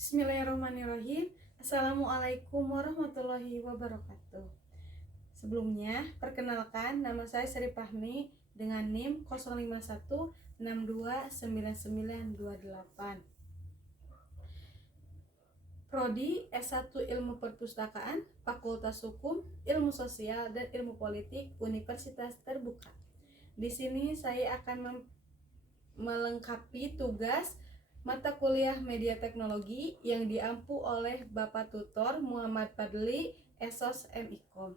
Bismillahirrahmanirrahim. Assalamualaikum warahmatullahi wabarakatuh. Sebelumnya, perkenalkan nama saya Sri Fahmi dengan NIM 051629928. Prodi S1 Ilmu Perpustakaan, Fakultas Hukum, Ilmu Sosial dan Ilmu Politik, Universitas Terbuka. Di sini saya akan melengkapi tugas mata kuliah media teknologi yang diampu oleh Bapak Tutor Muhammad Fadli, Esos MIKOM.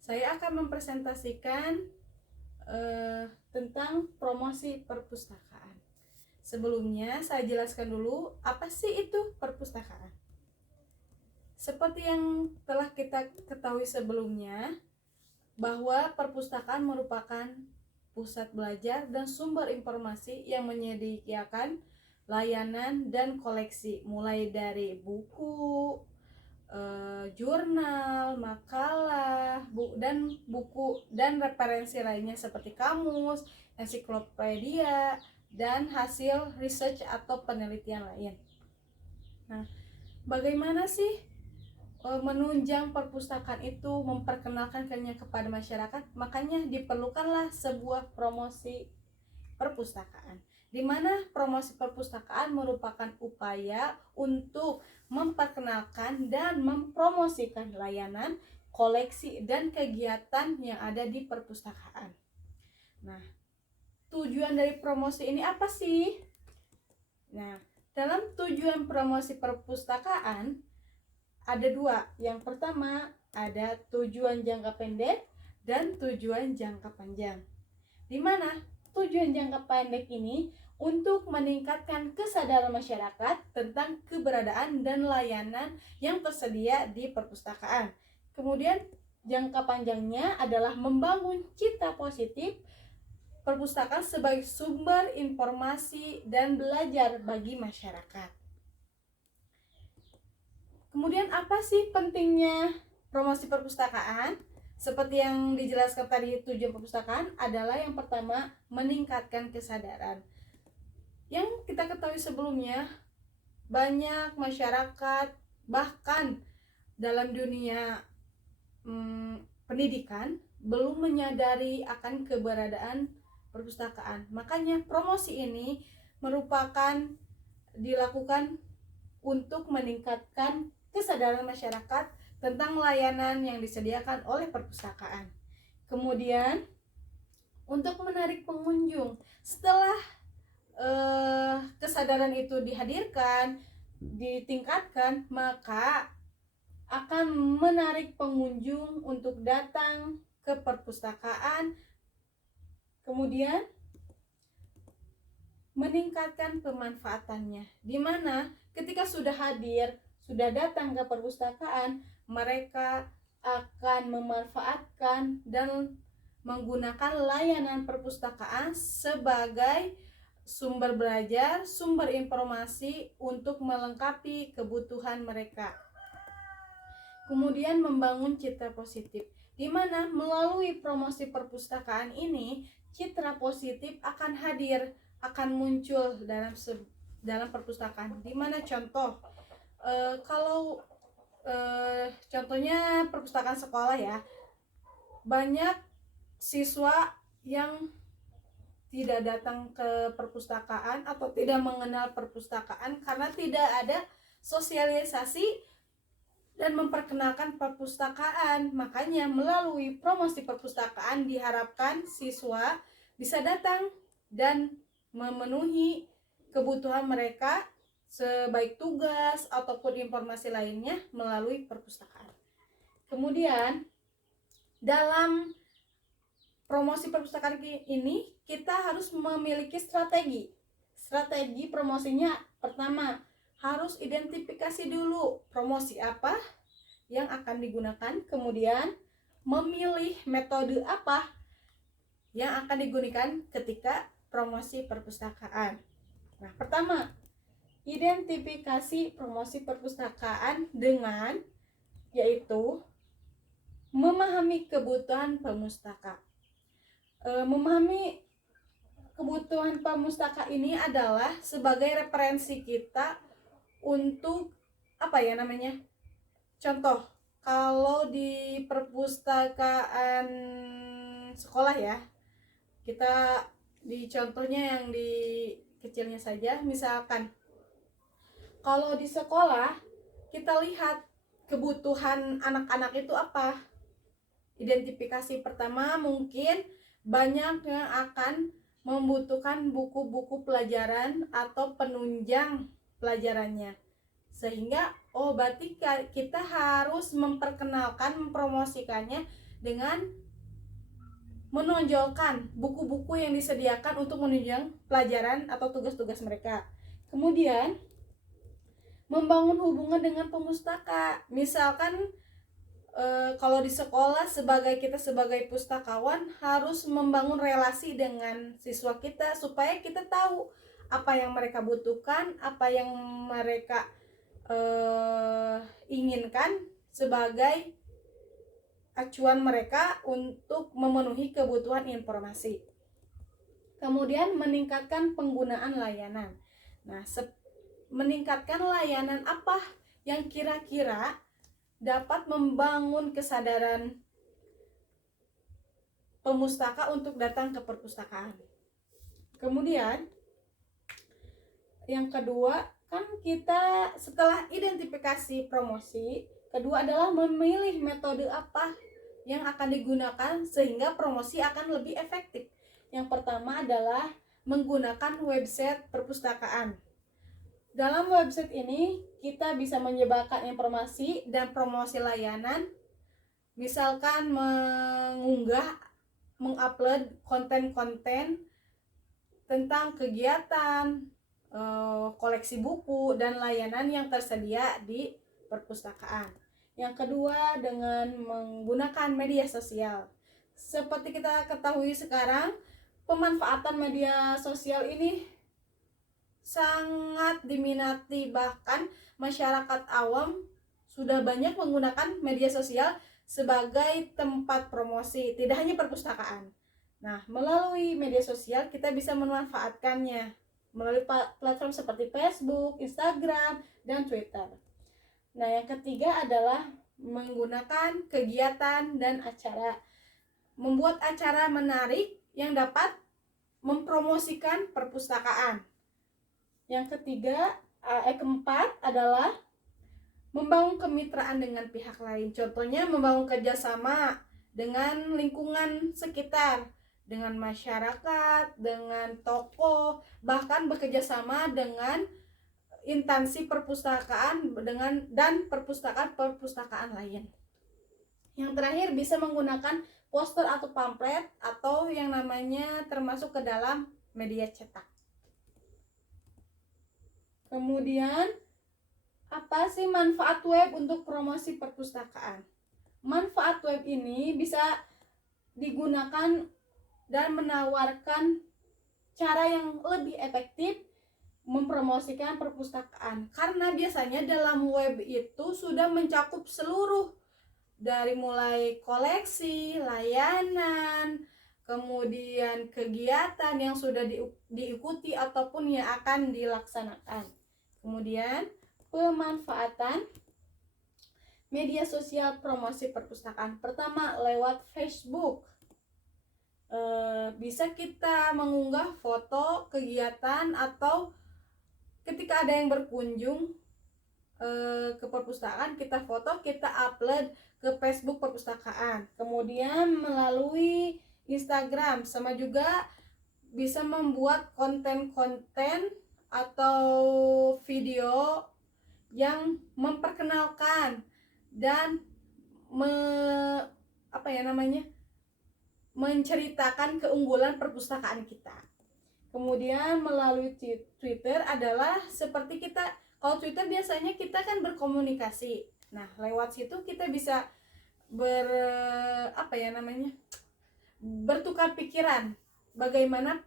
Saya akan mempresentasikan tentang promosi perpustakaan. Sebelumnya saya jelaskan dulu apa sih itu perpustakaan. Seperti yang telah kita ketahui sebelumnya, bahwa perpustakaan merupakan pusat belajar dan sumber informasi yang menyediakan layanan dan koleksi mulai dari buku, jurnal, makalah, buku dan referensi lainnya seperti kamus, ensiklopedia, dan hasil research atau penelitian lain. Nah, bagaimana sih menunjang perpustakaan itu, memperkenalkannya kepada masyarakat? Makanya diperlukanlah sebuah promosi perpustakaan, di mana promosi perpustakaan merupakan upaya untuk memperkenalkan dan mempromosikan layanan, koleksi, dan kegiatan yang ada di perpustakaan. Nah, tujuan dari promosi ini apa sih? Nah, dalam tujuan promosi perpustakaan ada dua. Yang pertama ada tujuan jangka pendek dan tujuan jangka panjang. Di mana tujuan jangka pendek ini untuk meningkatkan kesadaran masyarakat tentang keberadaan dan layanan yang tersedia di perpustakaan. Kemudian jangka panjangnya adalah membangun citra positif perpustakaan sebagai sumber informasi dan belajar bagi masyarakat. Kemudian apa sih pentingnya promosi perpustakaan? Seperti yang dijelaskan tadi, tujuan perpustakaan adalah yang pertama meningkatkan kesadaran. Yang kita ketahui sebelumnya, banyak masyarakat bahkan dalam dunia pendidikan belum menyadari akan keberadaan perpustakaan. Makanya promosi ini merupakan dilakukan untuk meningkatkan kesadaran masyarakat tentang layanan yang disediakan oleh perpustakaan. Kemudian untuk menarik pengunjung, setelah kesadaran itu dihadirkan, ditingkatkan, maka akan menarik pengunjung untuk datang ke perpustakaan. Kemudian meningkatkan pemanfaatannya, di mana ketika sudah hadir, sudah datang ke perpustakaan, mereka akan memanfaatkan dan menggunakan layanan perpustakaan sebagai sumber belajar, sumber informasi untuk melengkapi kebutuhan mereka. Kemudian membangun citra positif, di mana melalui promosi perpustakaan ini citra positif akan hadir, akan muncul dalam perpustakaan. Di mana contoh, contohnya perpustakaan sekolah ya, banyak siswa yang tidak datang ke perpustakaan atau tidak mengenal perpustakaan karena tidak ada sosialisasi dan memperkenalkan perpustakaan. Makanya melalui promosi perpustakaan diharapkan siswa bisa datang dan memenuhi kebutuhan mereka sebaik tugas ataupun informasi lainnya melalui perpustakaan. Kemudian dalam promosi perpustakaan ini kita harus memiliki strategi. Strategi promosinya pertama, harus identifikasi dulu promosi apa yang akan digunakan, kemudian memilih metode apa yang akan digunakan ketika promosi perpustakaan. Nah, pertama, identifikasi promosi perpustakaan dengan yaitu memahami kebutuhan pemustaka. Memahami kebutuhan pemustaka ini adalah sebagai referensi kita untuk contoh, kalau di perpustakaan sekolah ya, kita di contohnya yang di kecilnya saja, misalkan kalau di sekolah kita lihat kebutuhan anak-anak itu apa. Identifikasi pertama, mungkin banyak yang akan membutuhkan buku-buku pelajaran atau penunjang pelajarannya, sehingga berarti kita harus mempromosikannya dengan menonjolkan buku-buku yang disediakan untuk menunjang pelajaran atau tugas-tugas mereka. Kemudian membangun hubungan dengan pemustaka. Misalkan kalau di sekolah kita sebagai pustakawan harus membangun relasi dengan siswa kita supaya kita tahu apa yang mereka butuhkan, apa yang mereka inginkan sebagai acuan mereka untuk memenuhi kebutuhan informasi. Kemudian meningkatkan penggunaan layanan. Nah, meningkatkan layanan apa yang kira-kira dapat membangun kesadaran pemustaka untuk datang ke perpustakaan. Kemudian yang kedua, kan kita setelah identifikasi promosi, kedua adalah memilih metode apa yang akan digunakan sehingga promosi akan lebih efektif. Yang pertama adalah menggunakan website perpustakaan. Dalam website ini kita bisa menyebarkan informasi dan promosi layanan, misalkan mengupload konten-konten tentang kegiatan, koleksi buku dan layanan yang tersedia di perpustakaan. Yang kedua, dengan menggunakan media sosial. Seperti kita ketahui sekarang, pemanfaatan media sosial ini sangat diminati, bahkan masyarakat awam sudah banyak menggunakan media sosial sebagai tempat promosi, tidak hanya perpustakaan. Nah, melalui media sosial kita bisa memanfaatkannya melalui platform seperti Facebook, Instagram, dan Twitter. Nah, yang ketiga adalah menggunakan kegiatan dan acara. Membuat acara menarik yang dapat mempromosikan perpustakaan. Yang keempat adalah membangun kemitraan dengan pihak lain. Contohnya membangun kerjasama dengan lingkungan sekitar, dengan masyarakat, dengan toko, bahkan bekerjasama dengan instansi perpustakaan dan perpustakaan lain. Yang terakhir, bisa menggunakan poster atau pamflet atau yang namanya termasuk ke dalam media cetak. Kemudian, apa sih manfaat web untuk promosi perpustakaan? Manfaat web ini bisa digunakan dan menawarkan cara yang lebih efektif mempromosikan perpustakaan, karena biasanya dalam web itu sudah mencakup seluruh, dari mulai koleksi, layanan, kemudian kegiatan yang sudah diikuti ataupun yang akan dilaksanakan. Kemudian pemanfaatan media sosial promosi perpustakaan. Pertama, lewat Facebook. Bisa kita mengunggah foto kegiatan atau ketika ada yang berkunjung ke perpustakaan, kita foto, kita upload ke Facebook perpustakaan. Kemudian melalui Instagram, sama juga bisa membuat konten-konten atau video yang memperkenalkan dan menceritakan keunggulan perpustakaan kita. Kemudian melalui Twitter adalah seperti kita, kalau Twitter biasanya kita kan berkomunikasi. Nah, lewat situ kita bisa bertukar pikiran bagaimana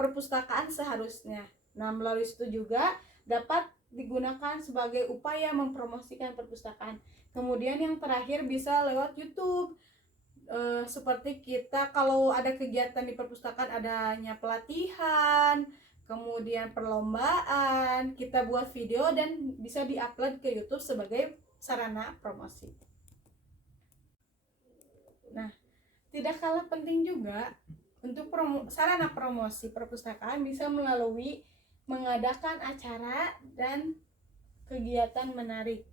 perpustakaan seharusnya. Nah, melalui situ juga dapat digunakan sebagai upaya mempromosikan perpustakaan. Kemudian yang terakhir bisa lewat YouTube. Seperti kita kalau ada kegiatan di perpustakaan, adanya pelatihan, kemudian perlombaan, kita buat video dan bisa diupload ke YouTube sebagai sarana promosi. Nah, tidak kalah penting juga untuk sarana promosi perpustakaan bisa melalui mengadakan acara dan kegiatan menarik.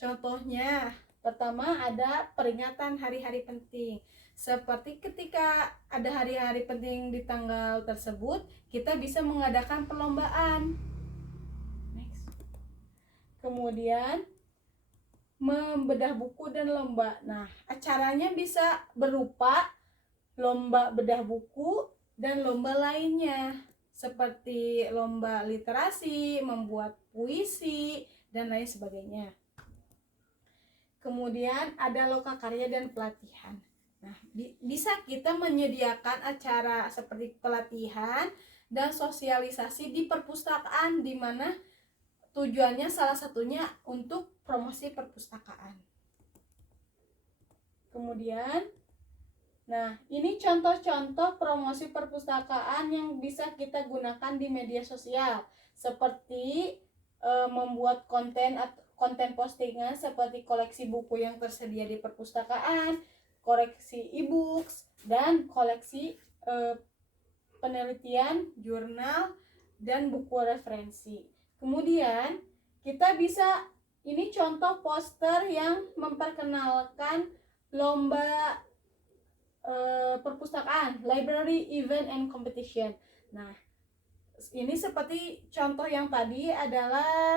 Contohnya, pertama ada peringatan hari-hari penting. Seperti ketika ada hari-hari penting di tanggal tersebut, kita bisa mengadakan perlombaan. Next. Kemudian membedah buku dan lomba. Nah, acaranya bisa berupa lomba bedah buku dan lomba lainnya, seperti lomba literasi, membuat puisi, dan lain sebagainya. Kemudian ada lokakarya dan pelatihan. Nah, bisa kita menyediakan acara seperti pelatihan dan sosialisasi di perpustakaan, di mana tujuannya salah satunya untuk promosi perpustakaan. Kemudian, nah ini contoh-contoh promosi perpustakaan yang bisa kita gunakan di media sosial, seperti membuat konten postingan seperti koleksi buku yang tersedia di perpustakaan, koleksi e-books, dan koleksi penelitian, jurnal, dan buku referensi. Kemudian kita bisa, ini contoh poster yang memperkenalkan lomba perpustakaan, library event and competition. Nah, ini seperti contoh yang tadi adalah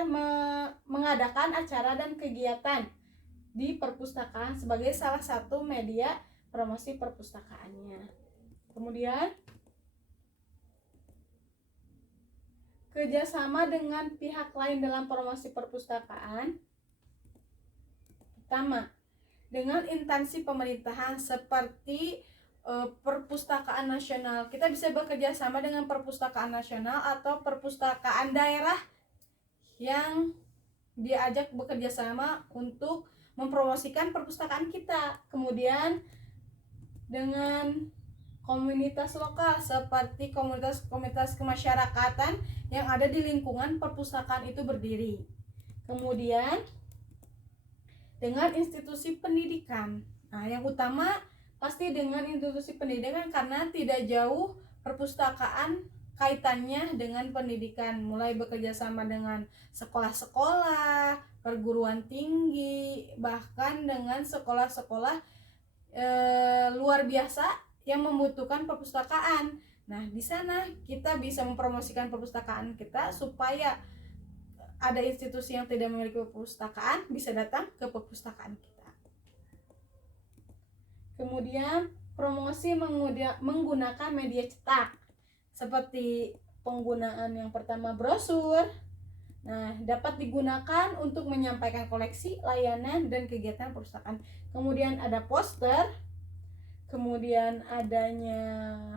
mengadakan acara dan kegiatan di perpustakaan sebagai salah satu media promosi perpustakaannya. Kemudian kerjasama dengan pihak lain dalam promosi perpustakaan. Pertama, dengan instansi pemerintahan seperti perpustakaan nasional. Kita bisa bekerja sama dengan perpustakaan nasional atau perpustakaan daerah yang diajak bekerja sama untuk mempromosikan perpustakaan kita. Kemudian dengan komunitas lokal seperti komunitas kemasyarakatan yang ada di lingkungan perpustakaan itu berdiri. Kemudian dengan institusi pendidikan. Nah, yang utama pasti dengan institusi pendidikan, karena tidak jauh perpustakaan kaitannya dengan pendidikan, mulai bekerja sama dengan sekolah-sekolah, perguruan tinggi, bahkan dengan sekolah-sekolah luar biasa yang membutuhkan perpustakaan. Nah, di sana kita bisa mempromosikan perpustakaan kita supaya ada institusi yang tidak memiliki perpustakaan bisa datang ke perpustakaan kita. Kemudian promosi menggunakan media cetak, seperti penggunaan yang pertama brosur. Nah, dapat digunakan untuk menyampaikan koleksi, layanan, dan kegiatan perpustakaan. Kemudian ada poster, kemudian adanya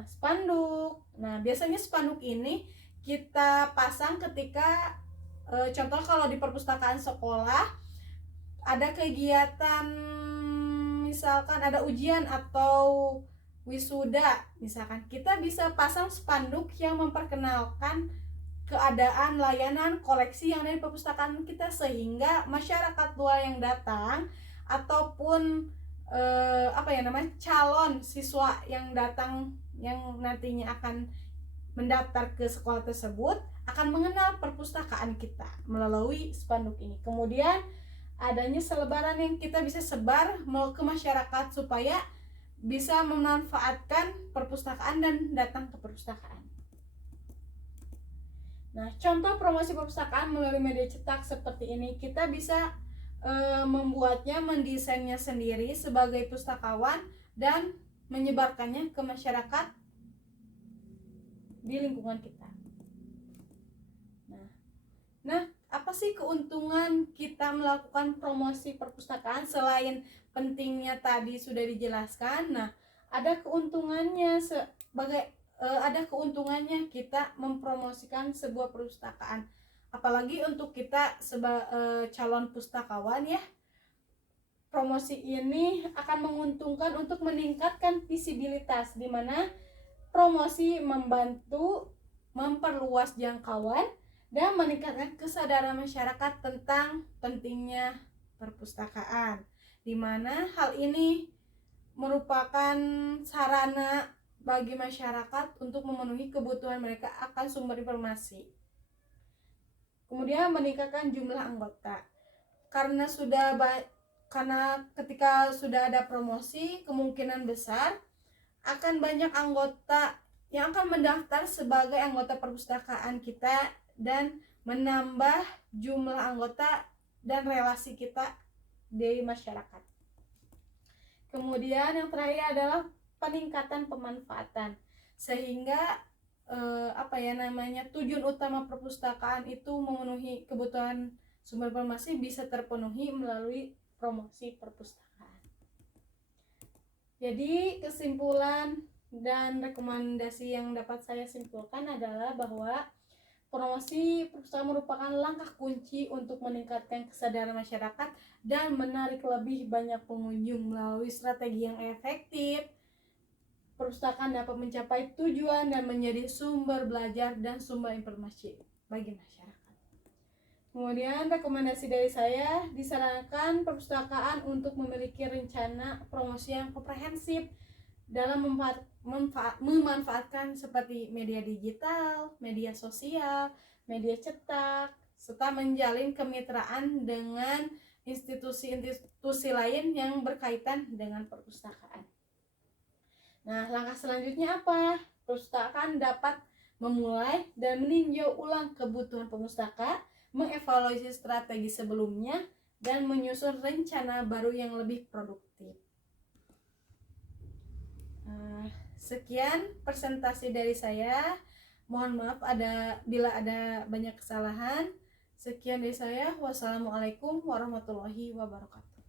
spanduk. Nah, biasanya spanduk ini kita pasang ketika contoh kalau di perpustakaan sekolah ada kegiatan, misalkan ada ujian atau wisuda, misalkan kita bisa pasang spanduk yang memperkenalkan keadaan, layanan, koleksi yang ada di perpustakaan kita, sehingga masyarakat luar yang datang ataupun calon siswa yang datang yang nantinya akan mendaftar ke sekolah tersebut akan mengenal perpustakaan kita melalui spanduk ini. Kemudian adanya selebaran yang kita bisa sebar ke masyarakat supaya bisa memanfaatkan perpustakaan dan datang ke perpustakaan. Nah, contoh promosi perpustakaan melalui media cetak seperti ini, kita bisa membuatnya, mendesainnya sendiri sebagai pustakawan dan menyebarkannya ke masyarakat di lingkungan kita. Nah, apa sih keuntungan kita melakukan promosi perpustakaan selain pentingnya tadi sudah dijelaskan? Nah, ada keuntungannya ada keuntungannya kita mempromosikan sebuah perpustakaan. Apalagi untuk kita sebagai calon pustakawan ya. Promosi ini akan menguntungkan untuk meningkatkan visibilitas, di mana promosi membantu memperluas jangkauan dan meningkatkan kesadaran masyarakat tentang pentingnya perpustakaan, di mana hal ini merupakan sarana bagi masyarakat untuk memenuhi kebutuhan mereka akan sumber informasi. Kemudian meningkatkan jumlah anggota. Karena ketika sudah ada promosi, kemungkinan besar akan banyak anggota yang akan mendaftar sebagai anggota perpustakaan kita dan menambah jumlah anggota dan relasi kita di masyarakat. Kemudian yang terakhir adalah peningkatan pemanfaatan, sehingga tujuan utama perpustakaan itu memenuhi kebutuhan sumber informasi bisa terpenuhi melalui promosi perpustakaan. Jadi kesimpulan dan rekomendasi yang dapat saya simpulkan adalah bahwa promosi perpustakaan merupakan langkah kunci untuk meningkatkan kesadaran masyarakat dan menarik lebih banyak pengunjung. Melalui strategi yang efektif, perpustakaan dapat mencapai tujuan dan menjadi sumber belajar dan sumber informasi bagi masyarakat. Kemudian rekomendasi dari saya, disarankan perpustakaan untuk memiliki rencana promosi yang komprehensif dalam memanfaatkan seperti media digital, media sosial, media cetak, serta menjalin kemitraan dengan institusi-institusi lain yang berkaitan dengan perpustakaan. Nah, langkah selanjutnya apa? Perpustakaan dapat memulai dan meninjau ulang kebutuhan pemustaka, mengevaluasi strategi sebelumnya, dan menyusun rencana baru yang lebih produktif. Sekian presentasi dari saya. Mohon maaf bila ada banyak kesalahan. Sekian dari saya. Wassalamualaikum warahmatullahi wabarakatuh.